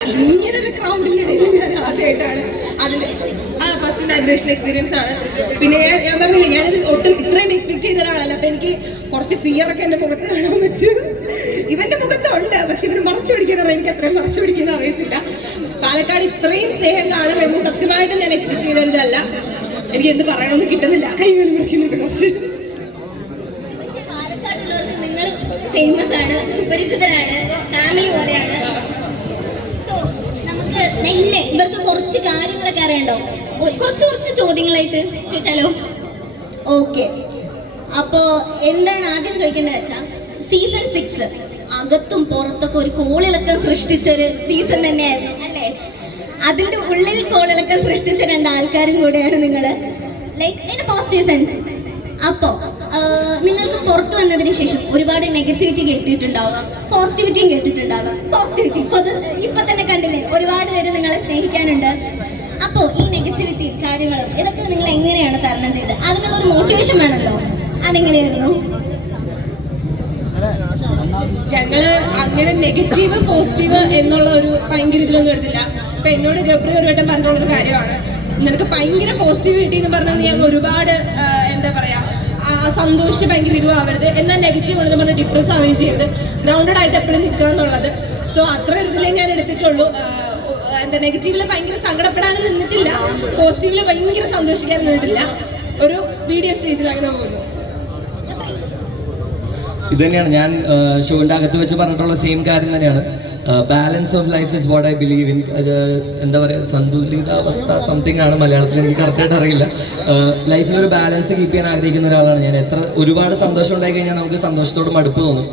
ഇങ്ങനെ ഒരു ക്രൗഡിന്റെ ഇടയിൽ ഞാൻ ആദ്യമായിട്ടാണ്. അതിന്റെ ആ ഫസ്റ്റ് ഇനാഗ്രേഷൻ എക്സ്പീരിയൻസ് ആണ്. പിന്നെ ഞാൻ ഞാൻ പറഞ്ഞില്ലേ ഞാനിത് ഒട്ടും ഇത്രയും എക്സ്പെക്ട് ചെയ്ത ഒരാളല്ല. അപ്പൊ എനിക്ക് കുറച്ച് ഫിയർ ഒക്കെ എന്റെ മുഖത്ത് കാണാൻ പറ്റും. ഇവന്റെ മുഖത്തുണ്ട് പക്ഷെ ഇവന് മറച്ചു പിടിക്കാൻ എനിക്ക് അത്രയും മറച്ചു പിടിക്കാൻ അറിയത്തില്ല. പാലക്കാട് ഇത്രയും സ്നേഹം കാണുമെന്ന് സത്യമായിട്ടും ഞാൻ എക്സ്പെക്ട് ചെയ്തതല്ല എനിക്ക് എന്ത് പറയണമെന്ന് കിട്ടുന്നില്ല. കൈ വേലും മുറിക്കുന്നുണ്ട് കുറച്ച്. ഫേമസ് ആണ് സുപരിചിതരാണ് ഫാമിലി പോലെയാണ്. നെല്ല് ഇവർക്ക് കുറച്ച് കാര്യങ്ങളൊക്കെ അറിയണ്ടോ? കുറച്ച് കുറച്ച് ചോദ്യങ്ങളായിട്ട് ചോദിച്ചാലോ? ഓക്കെ. അപ്പോ എന്താണ് ആദ്യം ചോദിക്കേണ്ടത് വെച്ചാ സീസൺ സിക്സ്. അകത്തും പുറത്തൊക്കെ ഒരു കോളിളക്കം സൃഷ്ടിച്ച സീസൺ തന്നെയായിരുന്നു അല്ലേ? അതിന്റെ ഉള്ളിൽ കോളിളക്കം സൃഷ്ടിച്ച രണ്ട് ആൾക്കാരും കൂടെയാണ് നിങ്ങൾ ലൈക്ക് ഇൻ പോസിറ്റീവ് സെൻസ് അപ്പോ നിങ്ങൾക്ക് പുറത്തു വന്നതിന് ശേഷം ഒരുപാട് നെഗറ്റിവിറ്റി കേട്ടിട്ടുണ്ടാകാം പോസിറ്റിവിറ്റിയും കേട്ടിട്ടുണ്ടാകാം. പോസിറ്റിവിറ്റി ഇപ്പൊ തന്നെ കണ്ടില്ലേ? ഒരുപാട് പേര് നിങ്ങളെ സ്നേഹിക്കാനുണ്ട്. അപ്പോ ഈ നെഗറ്റിവിറ്റി കാര്യങ്ങളും ഇതൊക്കെ നിങ്ങൾ എങ്ങനെയാണ് തരണം ചെയ്ത് അതിനുള്ള ഒരു മോട്ടിവേഷൻ വേണമല്ലോ. അതെങ്ങനെയായിരുന്നു? ഞങ്ങൾ അങ്ങനെ നെഗറ്റീവ് പോസിറ്റീവ് എന്നുള്ള ഒരു ഭയങ്കര ഇതിലൊന്നും എടുത്തില്ല. ഇപ്പൊ എന്നോട് ഗബ്രി ഒരു വട്ടം പറഞ്ഞുള്ളൊരു കാര്യമാണ്. നിനക്ക് ഭയങ്കര പോസിറ്റിവിറ്റി എന്ന് പറഞ്ഞാൽ ഞാൻ ഒരുപാട് സന്തോഷിച്ച് ഭയങ്കര ഇതും ആവരുത് എന്നാൽ നെഗറ്റീവ് ആണെന്ന് പറഞ്ഞാൽ ഡിപ്രസ് ആവുകയും ചെയ്യരുത്. ഗ്രൗണ്ടഡ് ആയിട്ട് എപ്പോഴും നിൽക്കുക എന്നുള്ളത്. സോ അത്ര ഇതിലേ ഞാൻ എടുത്തിട്ടുള്ളൂ. എന്താ നെഗറ്റീവിൽ ഭയങ്കര സങ്കടപ്പെടാനും നിന്നിട്ടില്ല. പോസിറ്റീവിൽ ഭയങ്കര സന്തോഷിക്കാൻ നിന്നിട്ടില്ല. ഒരു വീഡിയോ സ്റ്റേജിൽ അങ്ങനെ പോകുന്നു. ഇത് തന്നെയാണ് ഞാൻ ഷോയിന്റെ അകത്ത് വെച്ച് പറഞ്ഞിട്ടുള്ള സെയിം കാര്യം തന്നെയാണ്. Balance of life is what I believe in എന്താ പറയുക സന്തുലിതാവസ്ഥ സംതിങ് ആണ് മലയാളത്തിൽ എനിക്ക് കറക്റ്റായിട്ട് അറിയില്ല. ലൈഫിൽ ഒരു ബാലൻസ് കീപ്പ് ചെയ്യാൻ ആഗ്രഹിക്കുന്ന ഒരാളാണ് ഞാൻ. എത്ര ഒരുപാട് സന്തോഷം ഉണ്ടായി കഴിഞ്ഞാൽ നമുക്ക് സന്തോഷത്തോട് മടുപ്പ് തോന്നും.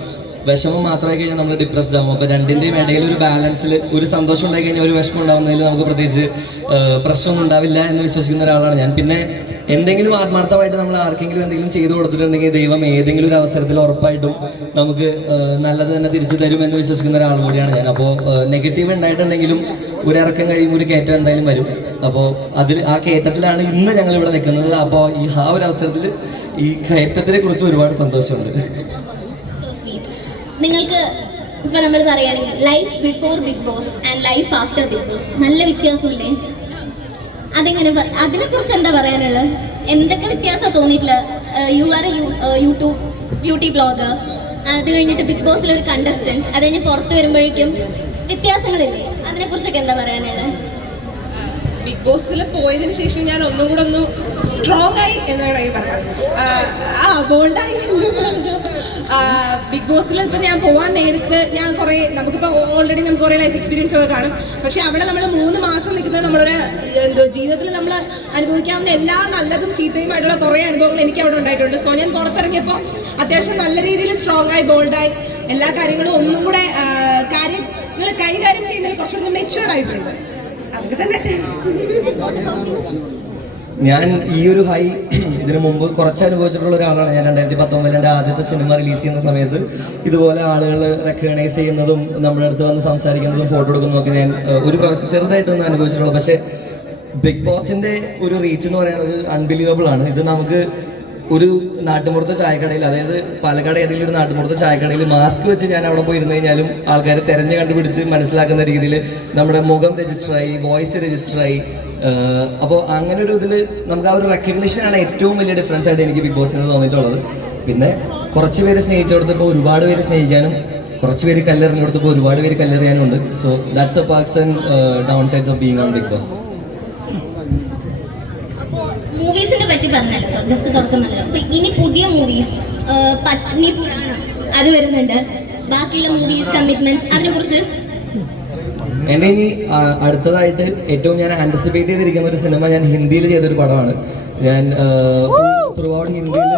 വിഷമം മാത്രമായി കഴിഞ്ഞാൽ നമ്മൾ ഡിപ്രസ്ഡ് ആവും. അപ്പോൾ രണ്ടിന്റെയും ഇടയിൽ ഒരു ബാലൻസിൽ ഒരു സന്തോഷം ഉണ്ടായി കഴിഞ്ഞാൽ ഒരു വിഷമം ഉണ്ടാവുന്നതിൽ നമുക്ക് പ്രത്യേകിച്ച് പ്രശ്നമൊന്നും ഉണ്ടാവില്ല എന്ന് വിശ്വസിക്കുന്ന ഒരാളാണ് ഞാൻ. പിന്നെ എന്തെങ്കിലും ആത്മാർത്ഥമായിട്ട് നമ്മൾ ആർക്കെങ്കിലും എന്തെങ്കിലും ചെയ്തു കൊടുത്തിട്ടുണ്ടെങ്കിൽ ദൈവം ഏതെങ്കിലും ഒരു അവസരത്തിൽ ഉറപ്പായിട്ടും നമുക്ക് നല്ലത് തന്നെ തിരിച്ചു തരുമെന്ന് വിശ്വസിക്കുന്ന ഒരാൾ കൂടിയാണ് ഞാൻ. അപ്പോൾ നെഗറ്റീവ് ഉണ്ടായിട്ടുണ്ടെങ്കിലും ഒരു ഇറക്കം കഴിയുമ്പോൾ ഒരു കയറ്റം എന്തായാലും വരും. അപ്പോൾ അതിൽ ആ കയറ്റത്തിലാണ് ഇന്ന് ഞങ്ങൾ ഇവിടെ നിൽക്കുന്നത്. അപ്പോൾ ഈ ആ ഒരു അവസരത്തിൽ ഈ കയറ്റത്തിനെ കുറിച്ച് ഒരുപാട് സന്തോഷമുണ്ട്. നിങ്ങൾക്ക് ഇപ്പൊ നമ്മൾ പറയുകയാണെങ്കിൽ life before Bigg Boss and life after Bigg Boss നല്ല വ്യത്യാസമില്ലേ? അതെങ്ങനെ അതിനെ കുറിച്ച് എന്താ പറയാനുള്ളത്? എന്തൊക്കെ വ്യത്യാസം തോന്നിയിട്ടുള്ളത്? You are YouTube beauty blogger അത് കഴിഞ്ഞിട്ട് ബിഗ് ബോസിൽ ഒരു കണ്ടസ്റ്റന്റ് അത് കഴിഞ്ഞ് പുറത്ത് വരുമ്പോഴേക്കും വ്യത്യാസങ്ങളില്ലേ? അതിനെ കുറിച്ചൊക്കെ എന്താ പറയാനുള്ളത്? ബിഗ് ബോസിൽ പോയതിന് ശേഷം ഞാൻ ഒന്നും കൂടെ ഒന്ന് സ്ട്രോങ് ആയി എന്ന് വേണമെങ്കിൽ പറയാം ആ, ബോൾഡായി ബിഗ് ബോസിൽ ഇപ്പം ഞാൻ പോവാൻ നേരത്ത് ഞാൻ കുറേ നമുക്കിപ്പോൾ ഓൾറെഡി നമുക്ക് കുറേ ലൈഫ് എക്സ്പീരിയൻസ് ഒക്കെ കാണും. പക്ഷെ അവിടെ നമ്മൾ മൂന്ന് മാസം നിൽക്കുന്നത് നമ്മളൊരു എന്തോ ജീവിതത്തിൽ നമ്മൾ അനുഭവിക്കാവുന്ന എല്ലാ നല്ലതും ചീത്തയുമായിട്ടുള്ള കുറേ അനുഭവങ്ങൾ എനിക്ക് അവിടെ ഉണ്ടായിട്ടുണ്ട്. സോ ഞാൻ പുറത്തിറങ്ങിയപ്പോൾ അത്യാവശ്യം നല്ല രീതിയിൽ സ്ട്രോങ് ആയി ബോൾഡായി എല്ലാ കാര്യങ്ങളും ഒന്നും കൂടെ കാര്യങ്ങൾ കൈകാര്യം ചെയ്യുന്നതിൽ കുറച്ചുകൂടി മെച്ചുവേർഡ് ആയിട്ടുണ്ട്. അതൊക്കെ തന്നെ. ഞാൻ ഈ ഒരു ഹൈ ഇതിനു മുമ്പ് കുറച്ച് അനുഭവിച്ചിട്ടുള്ള ഒരാളാണ്. ഞാൻ രണ്ടായിരത്തി പത്തൊമ്പതിൽ എന്റെ ആദ്യത്തെ സിനിമ റിലീസ് ചെയ്യുന്ന സമയത്ത് ഇതുപോലെ ആളുകൾ റെക്കഗ്നൈസ് ചെയ്യുന്നതും നമ്മുടെ അടുത്ത് വന്ന് സംസാരിക്കുന്നതും ഫോട്ടോ എടുക്കുന്നതും ഒക്കെ ഞാൻ ഒരു പ്രാവശ്യം ചെറുതായിട്ടൊന്നും അനുഭവിച്ചിട്ടുള്ളൂ. പക്ഷേ ബിഗ് ബോസിന്റെ ഒരു റീച്ച് എന്ന് പറയുന്നത് അൺബിലീവബിൾ ആണ്. ഇത് നമുക്ക് ഒരു നാട്ടുമ്പുറത്തെ ചായക്കടയിൽ അതായത് പാലക്കാട് ഏതെങ്കിലും ഒരു നാട്ടുമ്പുറത്തെ ചായക്കടയിൽ മാസ്ക് വെച്ച് ഞാൻ അവിടെ പോയി ഇരുന്ന് കഴിഞ്ഞാലും ആൾക്കാർ തിരഞ്ഞു കണ്ടുപിടിച്ച് മനസ്സിലാക്കുന്ന രീതിയിൽ നമ്മുടെ മുഖം രജിസ്റ്ററായി വോയിസ് രജിസ്റ്ററായി അപ്പോൾ അങ്ങനെ ഒരു ഇതിൽ നമുക്ക് ആ ഒരു റെക്കഗ്നീഷനാണ് ഏറ്റവും വലിയ ഡിഫറൻസ് ആയിട്ട് എനിക്ക് ബിഗ് ബോസിന് തോന്നിയിട്ടുള്ളത്. പിന്നെ കുറച്ച് പേര് സ്നേഹിച്ചു കൊടുത്തപ്പോൾ ഒരുപാട് പേര് സ്നേഹിക്കാനും കുറച്ച് പേര് കല്ലെറിഞ്ഞു കൊടുത്തപ്പോൾ ഒരുപാട് പേര് കല്ലെറിയാനും ഉണ്ട് so that's the perks and downsides of being on Bigg Boss മൂവീസിനെ പറ്റി പറഞ്ഞല്ലോ. ജസ്റ്റ് അപ്പൊ ഇനി പുതിയ മൂവീസ് പത്നി പുരാണം അത് വരുന്നുണ്ട്. ബാക്കിയുള്ള മൂവീസ് കമ്മിറ്റ്മെന്റ്സ് അതിനെ കുറിച്ച് എന്റെ ഇനി അടുത്തതായിട്ട് ഏറ്റവും ഞാൻ ആന്റിസിപ്പേറ്റ് ചെയ്തിരിക്കുന്ന ഒരു സിനിമ ഞാൻ ഹിന്ദിയിൽ ചെയ്തൊരു പടമാണ്. ഞാൻ ത്രൂ ഔട്ട് ഹിന്ദിയിൽ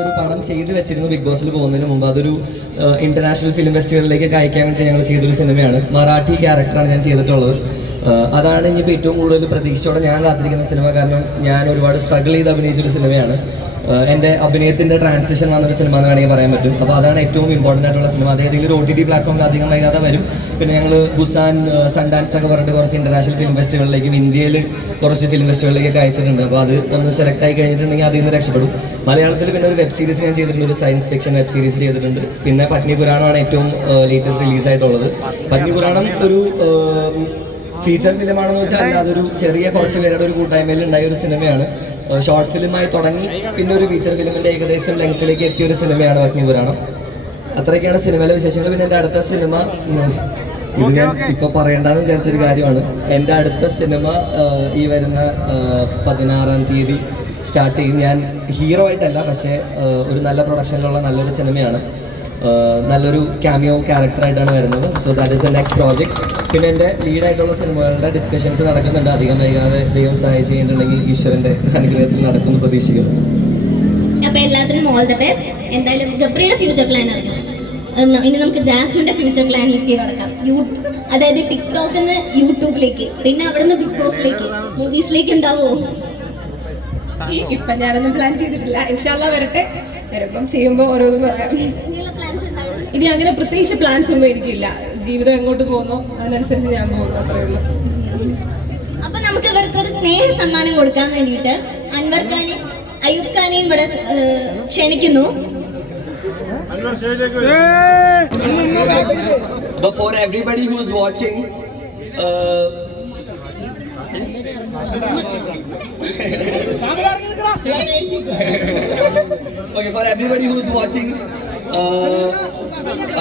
ഒരു പടം ചെയ്ത് വെച്ചിരുന്നു ബിഗ് ബോസിൽ പോകുന്നതിന് മുമ്പ്. അതൊരു ഇന്റർനാഷണൽ ഫിലിം ഫെസ്റ്റിവലിലേക്ക് അയക്കാൻ വേണ്ടി ഞങ്ങൾ ചെയ്തൊരു സിനിമയാണ് മറാഠി ക്യാരക്ടറാണ് ഞാൻ ചെയ്തിട്ടുള്ളത്. അതാണ് ഇനിയിപ്പോൾ ഏറ്റവും കൂടുതൽ പ്രതീക്ഷയോടെ ഞാൻ കാത്തിരിക്കുന്ന സിനിമ കാരണം ഞാൻ ഒരുപാട് സ്ട്രഗിൾ ചെയ്ത് അഭിനയിച്ചൊരു സിനിമയാണ് എന്റെ അഭിനയത്തിന്റെ ട്രാൻസിഷൻ വന്നൊരു സിനിമ എന്ന് വേണമെങ്കിൽ പറയാൻ പറ്റും. അപ്പോൾ അതാണ് ഏറ്റവും ഇമ്പോർട്ടന്റ് ആയിട്ടുള്ള സിനിമ അത് ഒരു ഒ ടി ടി പ്ലാറ്റ്ഫോമിൽ അധികം വൈകാതെ വരും. പിന്നെ ഞങ്ങൾ ബുസാൻ സൺ ഡാൻസ് എന്നൊക്കെ പറഞ്ഞിട്ട് കുറച്ച് ഇന്റർനാഷണൽ ഫിലിം ഫെസ്റ്റിവലിലേക്കും ഇന്ത്യയിൽ കുറച്ച് ഫിലിം ഫെസ്റ്റിവലിലേക്കൊക്കെ അയച്ചിട്ടുണ്ട്. അപ്പോൾ അത് ഒന്ന് സെലക്ട് ആയി കഴിഞ്ഞിട്ടുണ്ടെങ്കിൽ അതിൽ നിന്ന് രക്ഷപ്പെടും. മലയാളത്തിൽ പിന്നെ ഒരു വെബ് സീരീസ് ഞാൻ ചെയ്തിട്ടുണ്ട്. ഒരു സയൻസ് ഫിക്ഷൻ വെബ് സീരീസ് ചെയ്തിട്ടുണ്ട്. പിന്നെ പത്നി പുരാണമാണ് ഏറ്റവും ലേറ്റസ്റ്റ് റിലീസ് ആയിട്ടുള്ളത്. പത്നി പുരാണം ഒരു ഫീച്ചർ ഫിലിമാണെന്ന് വെച്ചാൽ അതൊരു ചെറിയ കുറച്ച് പേരുടെ ഒരു കൂട്ടായ്മയിൽ ഉണ്ടായ ഒരു സിനിമയാണ്. ഷോർട്ട് ഫിലിമായി തുടങ്ങി പിന്നെ ഒരു ഫീച്ചർ ഫിലിമിന്റെ ഏകദേശം ലെങ്ത്തിലേക്ക് എത്തിയ ഒരു സിനിമയാണ് അഗ്നിപുരാണം അത്രയൊക്കെയാണ് സിനിമയിലെ വിശേഷങ്ങൾ. പിന്നെ എന്റെ അടുത്ത സിനിമ ഇത് ഞാൻ ഇപ്പോൾ പറയണ്ടെന്ന് വിചാരിച്ചൊരു കാര്യമാണ്. എന്റെ അടുത്ത സിനിമ ഈ വരുന്ന പതിനാറാം തീയതി സ്റ്റാർട്ട് ചെയ്യും. ഞാൻ ഹീറോ ആയിട്ടല്ല പക്ഷേ ഒരു നല്ല പ്രൊഡക്ഷനിലുള്ള നല്ലൊരു സിനിമയാണ്. നല്ലൊരു ക്യാമിയോ ക്യാരക്ടറായിട്ടാണ് വരുന്നത്. So that is the next project പിന്നെ എന്റെ ലീഡായിട്ടുള്ള സിനിമകളുടെ ഡിസ്കഷൻസ് നടക്കുന്നുണ്ട്. അധികം വൈകാതെ ദൈവം സഹായം ചെയ്യുന്നുണ്ടെങ്കിൽ ഈശ്വരന്റെ അനുഗ്രഹത്തിൽ നടക്കുമെന്ന് പ്രതീക്ഷിക്കുന്നു. ഇനി നമുക്ക് ജാസ്മിന്റെ ഫ്യൂച്ചർ പ്ലാനിലേക്ക് കിടക്കാം യൂട്യൂബ് അതായത് ടിക്ടോക്കിൽ നിന്ന് യൂട്യൂബിലേക്ക് പിന്നെ അവിടുന്ന് ബിഗ് ബോസിലേക്ക് മൂവീസിലേക്ക് ഇപ്പൊ ഞാനൊന്നും പ്ലാൻ ചെയ്തിട്ടില്ല. ഇൻഷാല്ല വരട്ടെ. വരുമ്പം ചെയ്യുമ്പോൾ ഓരോന്ന് പറയാം. പ്ലാൻസ് എന്താണ്? ഇനി അങ്ങനെ പ്രത്യേകിച്ച് പ്ലാൻസ് ഒന്നും എനിക്കില്ല. ജീവിതം എങ്ങോട്ട് പോകുന്നു അതിനനുസരിച്ച് ഞാൻ പോകുന്നു. അത്രേ ഉള്ളൂ. അപ്പൊ നമുക്ക് ഇവർക്ക് ഒരു സ്നേഹ സമ്മാനം കൊടുക്കാൻ വേണ്ടിയിട്ട് അൻവർ ഖാനെയും അയൂബ് ഖാനെയും ഇവിടെ ക്ഷണിക്കുന്നു. But for everybody who's watching, uh, okay, for everybody who's uh,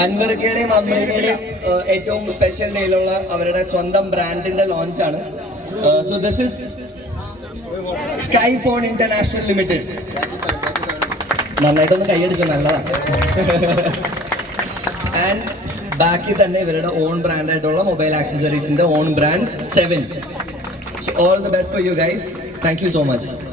അൻവർക്കയുടെയും അമ്രയുടെയും ഏറ്റവും സ്പെഷ്യൽ ഡേയിലുള്ള അവരുടെ സ്വന്തം ബ്രാൻഡിന്റെ ലോഞ്ചാണ് so this is Sky Phone International Limited നന്നായിട്ടൊന്ന് കൈയടിച്ചു നല്ലതാണ്. ആൻഡ് ബാക്കി തന്നെ ഇവരുടെ ഓൺ ബ്രാൻഡ് ആയിട്ടുള്ള mobile ആക്സസറീസിന്റെ own brand seven all the best for you guys thank you so much